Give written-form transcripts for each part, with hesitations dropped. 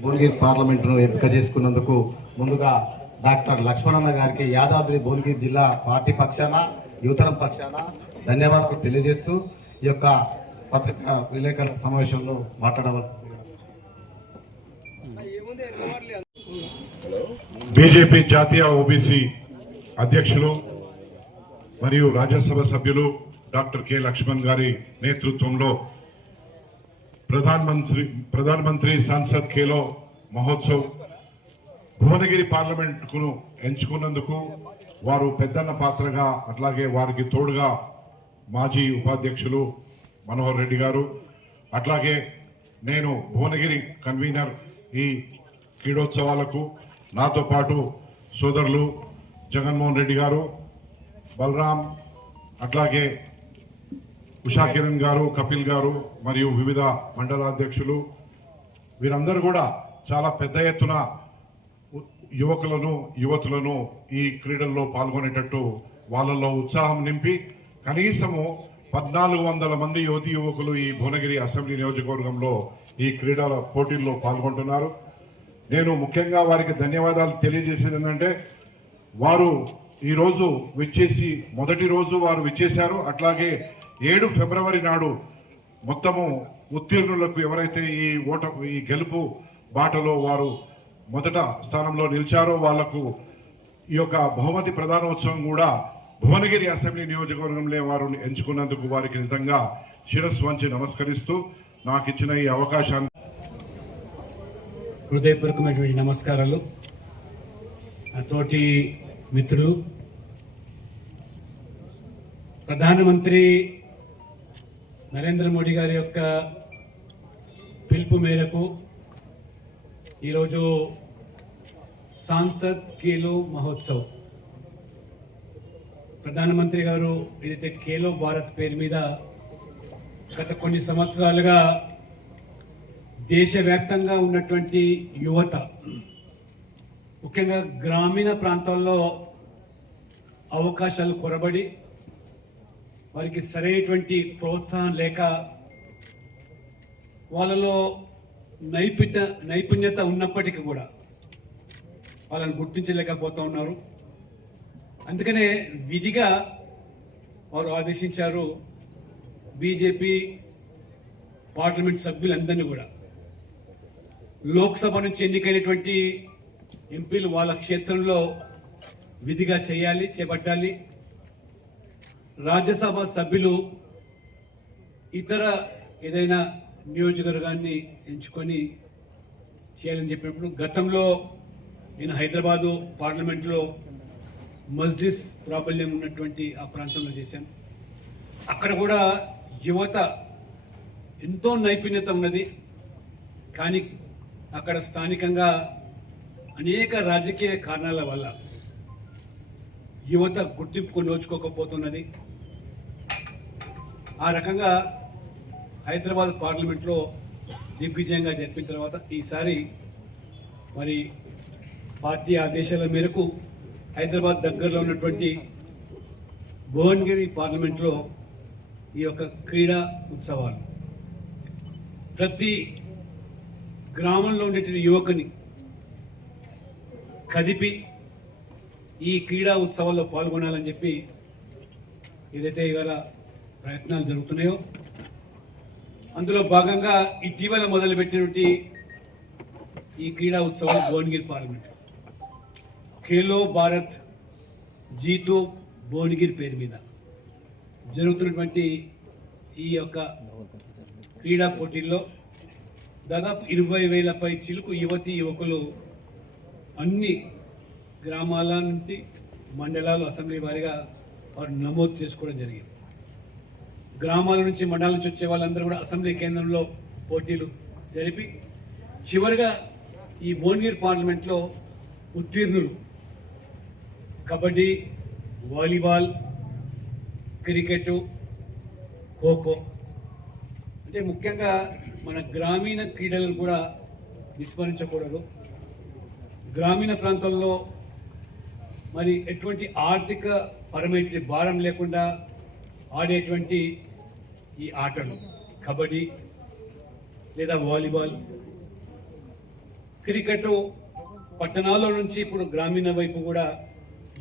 భువనగిరి పార్లమెంటును ఎంపిక చేసుకున్నందుకు ముందుగా డాక్టర్ లక్ష్మణన్న గారికి యాదాద్రి భువనగిరి జిల్లా పార్టీ పక్షాన యువతరం పక్షాన ధన్యవాదాలు తెలియజేస్తూ ఈ యొక్క పత్రికా విలేకరుల సమావేశంలో మాట్లాడవలసింది. బీజేపీ జాతీయ ఓబీసీ అధ్యక్షులు మరియు రాజ్యసభ సభ్యులు డాక్టర్ కె లక్ష్మణ్ గారి నేతృత్వంలో ప్రధానమంత్రి సాంసద్ ఖేలో మహోత్సవ్ భువనగిరి పార్లమెంటును ఎంచుకున్నందుకు వారు పెద్దన్న పాత్రగా, అట్లాగే వారికి తోడుగా మాజీ ఉపాధ్యక్షులు మనోహర్ రెడ్డి గారు, అట్లాగే నేను భువనగిరి కన్వీనర్ ఈ క్రీడోత్సవాలకు, నాతో పాటు సోదరులు జగన్మోహన్ రెడ్డి గారు, బలరాం, అట్లాగే ఉషా కిరణ్ గారు, కపిల్ గారు మరియు వివిధ మండలాధ్యక్షులు, వీరందరూ కూడా చాలా పెద్ద ఎత్తున యువతులను ఈ క్రీడల్లో పాల్గొనేటట్టు వాళ్ళల్లో ఉత్సాహం నింపి కనీసము 1400 మంది యువకులు ఈ భువనగిరి అసెంబ్లీ నియోజకవర్గంలో ఈ క్రీడల పోటీల్లో పాల్గొంటున్నారు. నేను ముఖ్యంగా వారికి ధన్యవాదాలు తెలియజేసేది ఏంటంటే, వారు ఈరోజు విచ్చేసి మొదటి రోజు వారు విచ్చేశారు. అట్లాగే 7 ఫిబ్రవరి నాడు మొత్తము ఉత్తీర్ణులకు ఎవరైతే ఈ గెలుపు బాటలో వారు మొదట స్థానంలో నిలిచారో వాళ్లకు ఈ యొక్క బహుమతి ప్రధానోత్సవం కూడా భువనగిరి అసెంబ్లీ నియోజకవర్గంలో వారు ఎంచుకున్నందుకు వారికి నిజంగా శిరస్సు వంచి నమస్కరిస్తూ నాకు ఇచ్చిన ఈ అవకాశాన్ని హృదయపూర్వకమైనటువంటి నమస్కారాలు. తోటి మిత్రులు, ప్రధానమంత్రి నరేంద్ర మోడీ గారి యొక్క పిలుపు మేరకు ఈరోజు సాంసద్ ఖేలో మహోత్సవ్, ప్రధానమంత్రి గారు ఏదైతే ఖేలో భారత్ పేరు మీద గత కొన్ని సంవత్సరాలుగా దేశవ్యాప్తంగా ఉన్నటువంటి యువత, ముఖ్యంగా గ్రామీణ ప్రాంతాల్లో అవకాశాలు కొరబడి వారికి సరైనటువంటి ప్రోత్సాహం లేక వాళ్ళలో నైపుణ్యత ఉన్నప్పటికీ కూడా వాళ్ళని గుర్తించలేకపోతూ ఉన్నారు. అందుకనే విధిగా వారు ఆదేశించారు బీజేపీ పార్లమెంట్ సభ్యులందరినీ కూడా, లోక్సభ నుంచి ఎన్నికైనటువంటి ఎంపీలు వాళ్ళ క్షేత్రంలో విధిగా చేపట్టాలి. రాజ్యసభ సభ్యులు ఇతర ఏదైనా నియోజకవర్గాన్ని ఎంచుకొని చేయాలని చెప్పినప్పుడు, గతంలో నేను హైదరాబాదు పార్లమెంట్లో మస్జిద్ ప్రాబల్యం ఉన్నటువంటి ఆ ప్రాంతంలో చేశాను. అక్కడ కూడా యువత ఎంతో నైపుణ్యత ఉన్నది. కానీ అక్కడ స్థానికంగా అనేక రాజకీయ కారణాల వల్ల యువత గుర్తింపుకు నోచుకోకపోతున్నది. ఆ రకంగా హైదరాబాద్ పార్లమెంట్లో దిగ్విజయంగా జరిపిన తర్వాత ఈసారి మరి పార్టీ ఆదేశాల మేరకు హైదరాబాద్ దగ్గరలో ఉన్నటువంటి భువనగిరి పార్లమెంట్లో ఈ యొక్క క్రీడా ఉత్సవాలు, ప్రతి గ్రామంలో ఉండేటువంటి యువకుని కదిపి ఈ క్రీడా ఉత్సవాల్లో పాల్గొనాలని చెప్పి ఏదైతే ఇవాళ ప్రయత్నాలు జరుగుతున్నాయో అందులో భాగంగా ఇటీవల మొదలుపెట్టినటువంటి ఈ క్రీడా ఉత్సవం భువనగిరి పార్లమెంట్ ఖేలో భారత్ జీతో భువనగిరి పేరు మీద జరుగుతున్నటువంటి ఈ యొక్క క్రీడా పోటీల్లో దాదాపు 20,000 పై చిలుకు యువకులు అన్ని గ్రామాల నుండి మండలాలు అసెంబ్లీ వారిగా వారు నమోదు చేసుకోవడం జరిగింది. గ్రామాల నుంచి మండలాల నుంచి వచ్చే వాళ్ళందరూ కూడా అసెంబ్లీ కేంద్రంలో పోటీలు జరిపి చివరిగా ఈ భువనగిరి పార్లమెంట్లో ఉత్తీర్ణులు కబడ్డీ, వాలీబాల్, క్రికెట్, ఖోఖో, అంటే ముఖ్యంగా మన గ్రామీణ క్రీడలను కూడా విస్మరించకూడదు. గ్రామీణ ప్రాంతాల్లో మరి ఎటువంటి ఆర్థిక పరమైనటువంటి భారం లేకుండా ఆడేటువంటి ఈ ఆటలు కబడ్డీ లేదా వాలీబాల్, క్రికెట్ పట్టణాల్లో నుంచి ఇప్పుడు గ్రామీణ వైపు కూడా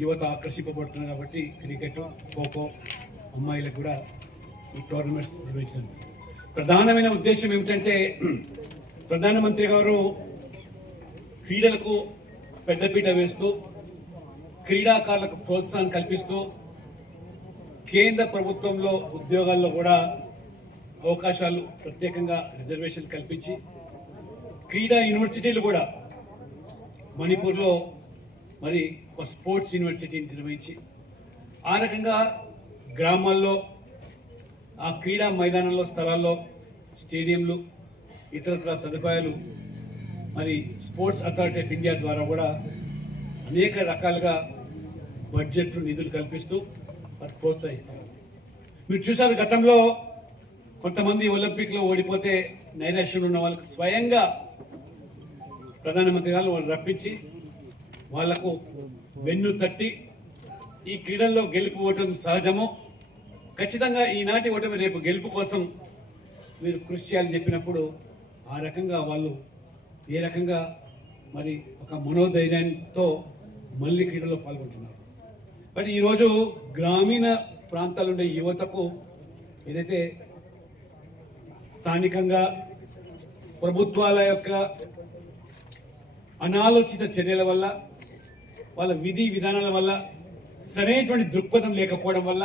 యువత ఆకర్షింపబడుతున్నారు. కాబట్టి క్రికెట్, ఖోఖో అమ్మాయిలకు కూడా ఈ టోర్నమెంట్స్ నిర్వహించడం ప్రధానమైన ఉద్దేశం ఏమిటంటే ప్రధానమంత్రి గారు క్రీడలకు పెద్దపీట వేస్తూ క్రీడాకారులకు ప్రోత్సాహం కల్పిస్తూ కేంద్ర ప్రభుత్వంలో ఉద్యోగాల్లో కూడా అవకాశాలు ప్రత్యేకంగా రిజర్వేషన్ కల్పించి క్రీడా యూనివర్సిటీలు కూడా మణిపూర్లో మరి ఒక స్పోర్ట్స్ యూనివర్సిటీని నిర్వహించి ఆ రకంగా గ్రామాల్లో ఆ క్రీడా మైదానంలో స్థలాల్లో స్టేడియంలు ఇతరత్ర సదుపాయాలు మరి స్పోర్ట్స్ అథారిటీ ఆఫ్ ఇండియా ద్వారా కూడా అనేక రకాలుగా బడ్జెట్లు నిధులు కల్పిస్తూ మరి ప్రోత్సహిస్తారు. మీరు చూసారు గతంలో కొంతమంది ఒలింపిక్లో ఓడిపోతే నైరాశ్యంలో ఉన్న వాళ్ళకి స్వయంగా ప్రధానమంత్రి గారు వాళ్ళు రప్పించి వాళ్లకు వెన్ను తట్టి ఈ క్రీడల్లో గెలుపు ఓటమి సహజము, ఖచ్చితంగా ఈనాటి ఓటమి రేపు గెలుపు కోసం మీరు కృషి చేయాలని చెప్పినప్పుడు ఆ రకంగా వాళ్ళు ఏ రకంగా మరి ఒక మనోధైర్యంతో మళ్ళీ క్రీడలో పాల్గొంటున్నారు. బట్ ఈరోజు గ్రామీణ ప్రాంతాలు ఉండే యువతకు ఏదైతే స్థానికంగా ప్రభుత్వాల యొక్క అనాలోచిత చర్యల వల్ల, వాళ్ళ విధి విధానాల వల్ల, సరైనటువంటి దృక్పథం లేకపోవడం వల్ల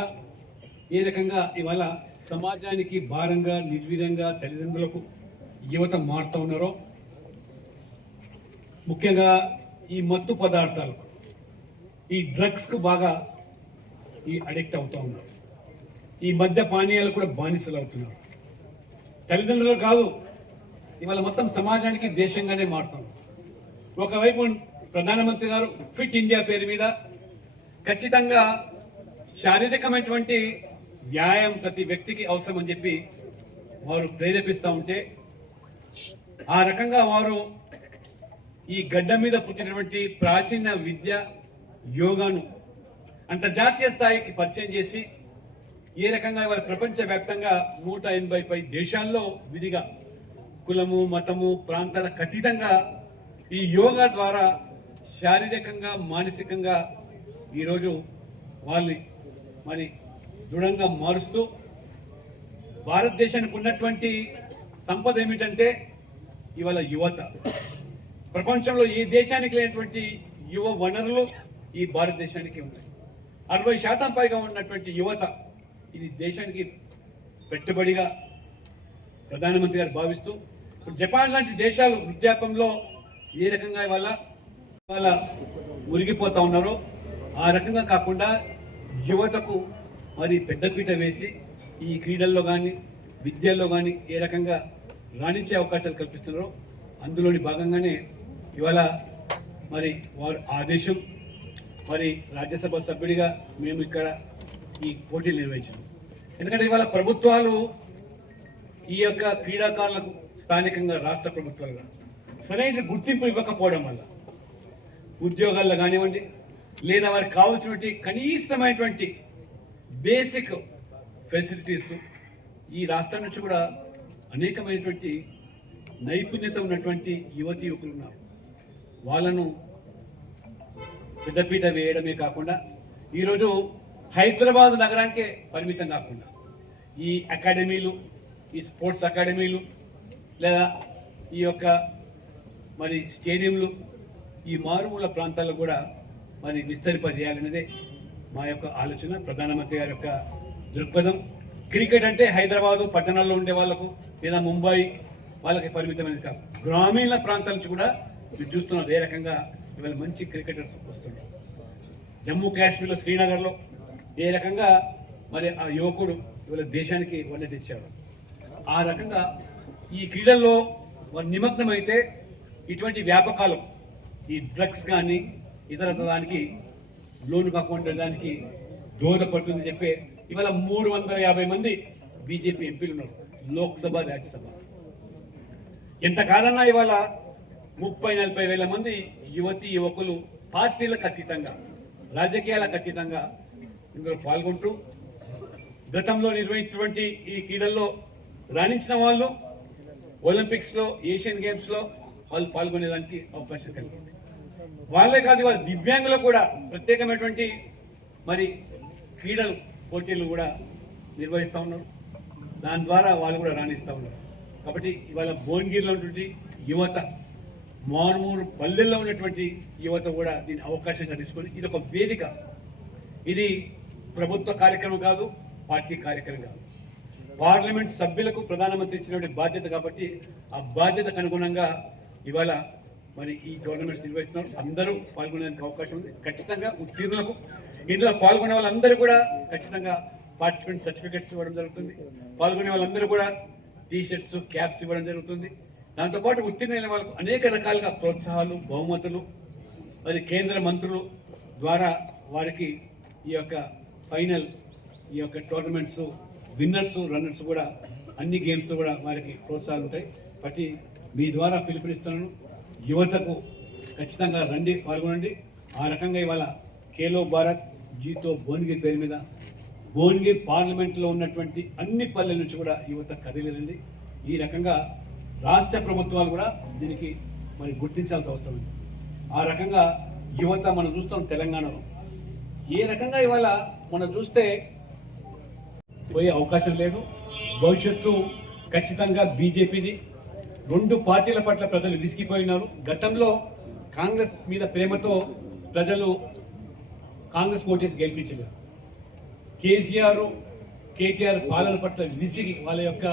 ఏ రకంగా ఇవాళ సమాజానికి భారంగా నిర్వీర్యంగా తల్లిదండ్రులకు యువత మారుతూ ఉన్నారో, ముఖ్యంగా ఈ మత్తు పదార్థాలు, ఈ డ్రగ్స్కు బాగా ఈ అడిక్ట్ అవుతూ ఉన్నారు. ఈ మద్య పానీయాలు కూడా బానిసలు అవుతున్నారు. తల్లిదండ్రులు కాదు, ఇవాళ మొత్తం సమాజానికి దేశంగానే మారుతాం. ఒకవైపు ప్రధానమంత్రి గారు ఫిట్ ఇండియా పేరు మీద ఖచ్చితంగా శారీరకమైనటువంటి వ్యాయామం ప్రతి వ్యక్తికి అవసరం అని చెప్పి వారు ప్రేరేపిస్తూ ఉంటే, ఆ రకంగా వారు ఈ గడ్డ మీద పుట్టినటువంటి ప్రాచీన విద్య యోగాను అంతర్జాతీయ స్థాయికి పరిచయం చేసి ఏ రకంగా ఇవాళ ప్రపంచవ్యాప్తంగా 180 పై దేశాల్లో విధిగా కులము మతము ప్రాంతాలకు అతీతంగా ఈ యోగా ద్వారా శారీరకంగా మానసికంగా ఈరోజు వాళ్ళని మరి దృఢంగా మారుస్తూ భారతదేశానికి ఉన్నటువంటి సంపద ఏమిటంటే ఇవాళ యువత. ప్రపంచంలో ఏ దేశానికి లేనటువంటి యువ వనరులు ఈ భారతదేశానికి ఉన్నాయి. 60% పైగా ఉన్నటువంటి యువత ఇది దేశానికి పెట్టుబడిగా ప్రధానమంత్రి గారు భావిస్తూ ఇప్పుడు జపాన్ లాంటి దేశాలు వృద్ధాప్యంలో ఏ రకంగా ఇవాళ మురిగిపోతూ ఉన్నారో ఆ రకంగా కాకుండా యువతకు మరి పెద్దపీట వేసి ఈ క్రీడల్లో కానీ విద్యల్లో కానీ ఏ రకంగా రాణించే అవకాశాలు కల్పిస్తున్నారో అందులోని భాగంగానే ఇవాళ మరి వారు ఆదేశం మరి రాజ్యసభ సభ్యుడిగా మేము ఇక్కడ ఈ పోటీలు నిర్వహించాం. ఎందుకంటే ఇవాళ ప్రభుత్వాలు ఈ యొక్క క్రీడాకారులకు స్థానికంగా రాష్ట్ర ప్రభుత్వాలుగా సరైన గుర్తింపు ఇవ్వకపోవడం వల్ల ఉద్యోగాల్లో కానివ్వండి లేదా వారికి కావాల్సినటువంటి కనీసమైనటువంటి బేసిక్ ఫెసిలిటీస్ ఈ రాష్ట్రం నుంచి కూడా అనేకమైనటువంటి నైపుణ్యత ఉన్నటువంటి యువతి యువకులు ఉన్నారు. వాళ్ళను పెద్దపీట వేయడమే కాకుండా ఈరోజు హైదరాబాద్ నగరానికే పరిమితం కాకుండా ఈ అకాడమీలు, ఈ స్పోర్ట్స్ అకాడమీలు లేదా ఈ యొక్క మరి స్టేడియంలు ఈ మారుమూల ప్రాంతాల్లో కూడా మరి విస్తరింపజేయాలనేదే మా యొక్క ఆలోచన, ప్రధానమంత్రి గారి యొక్క దృక్పథం. క్రికెట్ అంటే హైదరాబాదు పట్టణాల్లో ఉండే వాళ్ళకు లేదా ముంబై వాళ్ళకి పరిమితమైనది కాదు. గ్రామీణ ప్రాంతాల నుంచి కూడా మీరు చూస్తున్నారు ఏ రకంగా ఇవాళ మంచి క్రికెటర్స్ వస్తున్నారు. జమ్మూ కాశ్మీర్లో శ్రీనగర్లో ఏ రకంగా మరి ఆ యువకుడు ఇవాళ దేశానికి వన్నె తెచ్చారు. ఆ రకంగా ఈ క్రీడల్లో వారు నిమగ్నమైతే ఇటువంటి వ్యాపకాలు ఈ డ్రగ్స్ కానీ ఇతర దానికి లోను కాకుండా దానికి దోహదపడుతుందని చెప్పి ఇవాళ 350 మంది బీజేపీ ఎంపీలు ఉన్నారు లోక్సభ రాజ్యసభ. ఎంత కాదన్నా ఇవాళ 30-40 వేల మంది యువతి యువకులు పార్టీలకు అతీతంగా రాజకీయాలకు అతీతంగా ఇందులో పాల్గొంటూ గతంలో నిర్వహించినటువంటి ఈ క్రీడల్లో రాణించిన వాళ్ళు ఒలింపిక్స్లో ఏషియన్ గేమ్స్లో వాళ్ళు పాల్గొనేదానికి అవకాశం కలిగింది. వాళ్ళే కాదు, వాళ్ళ దివ్యాంగులు కూడా ప్రత్యేకమైనటువంటి మరి క్రీడలు పోటీలు కూడా నిర్వహిస్తూ ఉన్నారు. దాని ద్వారా వాళ్ళు కూడా రాణిస్తూ ఉన్నారు. కాబట్టి ఇవాళ భువనగిరిలో ఉన్నటువంటి యువత, మారుమూరు పల్లెల్లో ఉన్నటువంటి యువత కూడా దీన్ని అవకాశంగా తీసుకొని ఇది ఒక వేదిక. ఇది ప్రభుత్వ కార్యక్రమం కాదు, పార్టీ కార్యక్రమం కాదు. పార్లమెంట్ సభ్యులకు ప్రధానమంత్రి ఇచ్చినటువంటి బాధ్యత కాబట్టి ఆ బాధ్యతకు అనుగుణంగా ఇవాళ మరి ఈ టోర్నమెంట్స్ నిర్వహిస్తున్నారు. అందరూ పాల్గొనేందుకు అవకాశం ఉంది. ఖచ్చితంగా ఉత్తీర్ణులకు ఇందులో పాల్గొనే వాళ్ళందరూ కూడా ఖచ్చితంగా పార్టిసిపెంట్ సర్టిఫికెట్స్ ఇవ్వడం జరుగుతుంది. పాల్గొనే వాళ్ళందరూ కూడా టీషర్ట్స్, క్యాప్స్ ఇవ్వడం జరుగుతుంది. దాంతోపాటు ఉత్తీర్ణులైన వాళ్ళకు అనేక రకాలుగా ప్రోత్సాహాలు, బహుమతులు మరి కేంద్ర మంత్రులు ద్వారా వారికి ఈ యొక్క ఫైనల్ ఈ యొక్క టోర్నమెంట్స్ విన్నర్స్, రన్నర్స్ కూడా అన్ని గేమ్స్తో కూడా వారికి ప్రోత్సాహాలు ఉంటాయి. బట్టి మీ ద్వారా పిలుపునిస్తున్నాను, యువతకు ఖచ్చితంగా రండి, పాల్గొనండి. ఆ రకంగా ఇవాళ ఖేలో భారత్ జీతో భువనగిరి పేరు మీద భువనగిరి పార్లమెంట్లో ఉన్నటువంటి అన్ని పల్లెల నుంచి కూడా యువత కదిలింది. ఈ రకంగా రాష్ట్ర ప్రభుత్వాలు కూడా దీనికి మరి గుర్తించాల్సిన అవసరం ఉంది. ఆ రకంగా యువత మనం చూస్తాం తెలంగాణలో ఏ రకంగా ఇవాళ మనం చూస్తే పోయే అవకాశం లేదు. భవిష్యత్తు ఖచ్చితంగా బీజేపీది. రెండు పార్టీల పట్ల ప్రజలు విసిగిపోయినారు. గతంలో కాంగ్రెస్ మీద ప్రేమతో ప్రజలు కాంగ్రెస్ ఓటేసి గెలిపించారు. కేసీఆర్, కేటీఆర్ పాలన పట్ల విసిగి వాళ్ళ యొక్క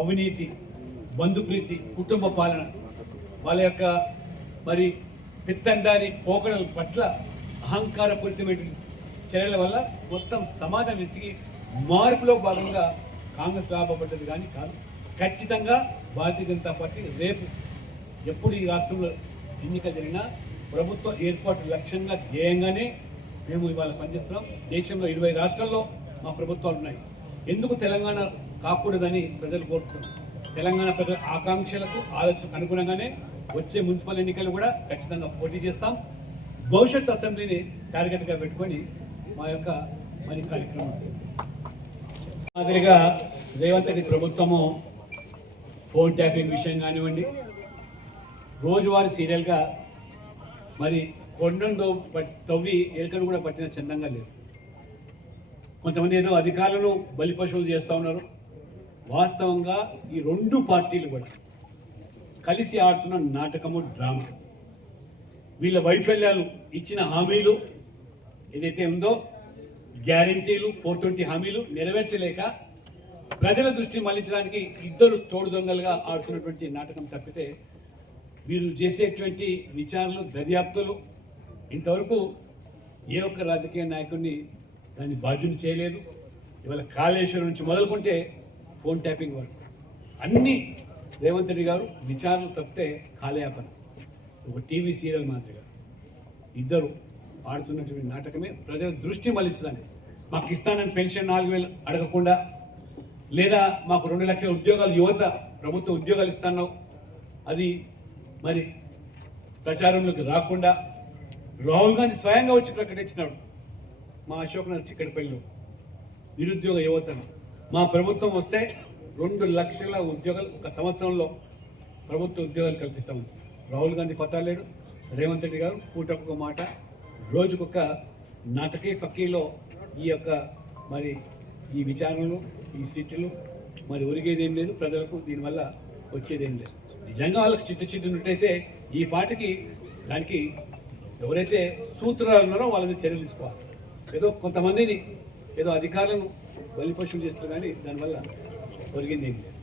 అవినీతి, బంధుప్రీతి, కుటుంబ పాలన, వాళ్ళ యొక్క మరి పెత్తందారి పోకడల పట్ల అహంకారపూరితమైన చర్యల వల్ల మొత్తం సమాజం విసిగి మార్పులో భాగంగా కాంగ్రెస్ లాభపడ్డది కానీ కాదు. ఖచ్చితంగా భారతీయ జనతా పార్టీ రేపు ఎప్పుడు ఈ రాష్ట్రంలో ఎన్నికలు జరిగినా ప్రభుత్వ ఏర్పాటు లక్ష్యంగా ధ్యేయంగానే మేము ఇవాళ పనిచేస్తున్నాం. దేశంలో 20 రాష్ట్రాల్లో మా ప్రభుత్వాలు ఉన్నాయి. ఎందుకు తెలంగాణ కాకూడదని ప్రజలు కోరుతున్నారు. తెలంగాణ ప్రజల ఆకాంక్షలకు, ఆలోచనకు అనుగుణంగానే వచ్చే మున్సిపల్ ఎన్నికలు కూడా ఖచ్చితంగా పోటీ చేస్తాం. భవిష్యత్ అసెంబ్లీని టార్గెట్గా పెట్టుకొని మా యొక్క మరి కార్యక్రమం మాదిరిగా రేవంత్ రెడ్డి ప్రభుత్వము ఫోన్ ట్యాపింగ్ విషయం కానివ్వండి, రోజువారీ సీరియల్గా మరి కొండను తవ్వి ఎలుకను కూడా పట్టిన చందంగా లేదు. కొంతమంది ఏదో అధికారులను బలిపశువులు చేస్తూ ఉన్నారు. వాస్తవంగా ఈ రెండు పార్టీలు కూడా కలిసి ఆడుతున్న నాటకము, డ్రామా. వీళ్ళ వైఫల్యాలు, ఇచ్చిన హామీలు ఏదైతే ఉందో గ్యారంటీలు, 420 హామీలు నెరవేర్చలేక ప్రజల దృష్టి మళ్లించడానికి ఇద్దరు తోడు దొంగలుగా ఆడుతున్నటువంటి నాటకం తప్పితే వీరు చేసేటువంటి విచారణలు, దర్యాప్తులు ఇంతవరకు ఏ ఒక్క రాజకీయ నాయకుడిని దాన్ని బాధ్యుని చేయలేదు. ఇవాళ కాళేశ్వరం నుంచి మొదలుకుంటే ఫోన్ ట్యాపింగ్ వరకు అన్నీ రేవంత్ రెడ్డి గారు విచారణలు తప్పితే కాలయాపన. ఒక టీవీ సీరియల్ మాదిరిగా ఇద్దరు ఆడుతున్నటువంటి నాటకమే ప్రజల దృష్టి మళ్లించడానికి. మాకు ఇస్తానని పెన్షన్ 4,000 అడగకుండా, లేదా మాకు 2 లక్షల ఉద్యోగాలు, యువత ప్రభుత్వ ఉద్యోగాలు ఇస్తాన్నావు అది మరి ప్రచారంలోకి రాకుండా రాహుల్ గాంధీ స్వయంగా వచ్చి ప్రకటించినాడు. మా అశోక్ నగర్ చిక్కడపల్లిలో నిరుద్యోగ యువతను మా ప్రభుత్వం వస్తే 2 లక్షల ఉద్యోగాలు ఒక సంవత్సరంలో ప్రభుత్వ ఉద్యోగాలు కల్పిస్తాము. రాహుల్ గాంధీ పతాలేడు, రేవంత్ రెడ్డి గారు పూటకొక మాట, రోజుకొక నాటకీ ఫక్కీలో ఈ యొక్క మరి ఈ విచారణలు, ఈ సీట్లు మరి ఒరిగేదేం లేదు. ప్రజలకు దీనివల్ల వచ్చేదేం లేదు. నిజంగా వాళ్ళకి చిట్టు ఉన్నట్టయితే ఈ పార్టీకి దానికి ఎవరైతే సూత్రాలు ఉన్నారో వాళ్ళ మీద చర్యలు తీసుకోవాలి. ఏదో కొంతమందిని ఏదో అధికారులను బలిపశువులు చేస్తారు కానీ దానివల్ల ఒరిగిందేం లేదు.